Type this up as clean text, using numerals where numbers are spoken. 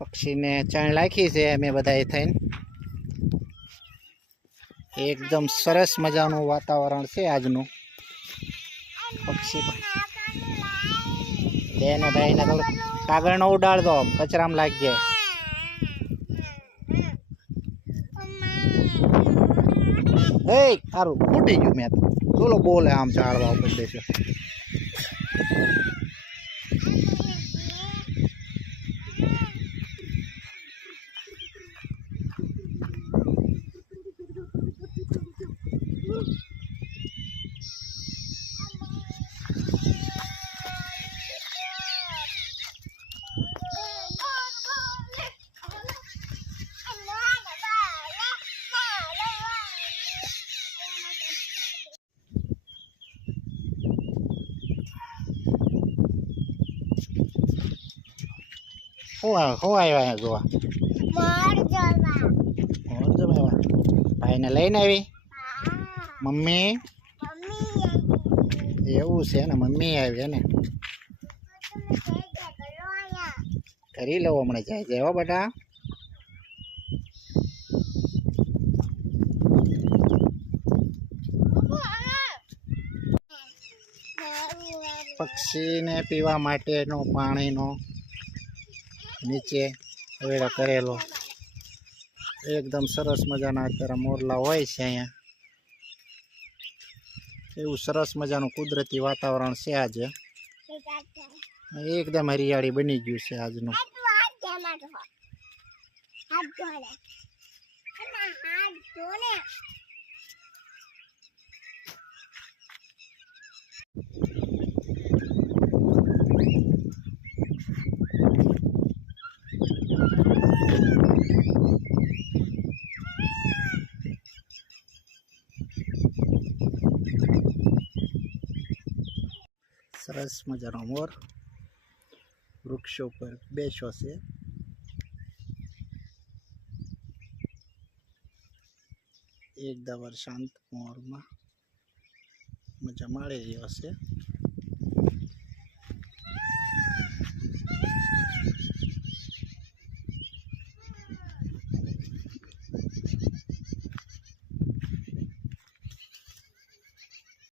પક્ષીને ચણ રાખી છે અમે બધાએ થઈને. એકદમ સરસ મજાનું વાતાવરણ છે આજનું. પક્ષી તેને ભાઈને થોડું કાગળ નો ઉડાડ દો, કચરામાં લાગી જાય. એ સારું ફૂટી ગયું મેં તો. બોલો બોલે આમ ચાળવા ઉપર દેશે. શું આવ્યા જોવા? ભાઈને લઈને આવી મમ્મી. એવું છે ને, મમ્મી આવી ને. કરી લો હમણાં જાય જાય બેટા. પક્ષીને પીવા માટેનો પાણીનો નીચે વેળો કરેલો. એકદમ સરસ મજાના અત્યારે મોરલા હોય છે અહીંયા. એવું સરસ મજાનું કુદરતી વાતાવરણ છે આજે. એકદમ હરિયાળી બની ગયું છે આજનું. સરસ મજાનો મોર વૃક્ષો પર બેસ્યો છે. એકદમ શાંત મોરમાં મજા માણી રહ્યો છે.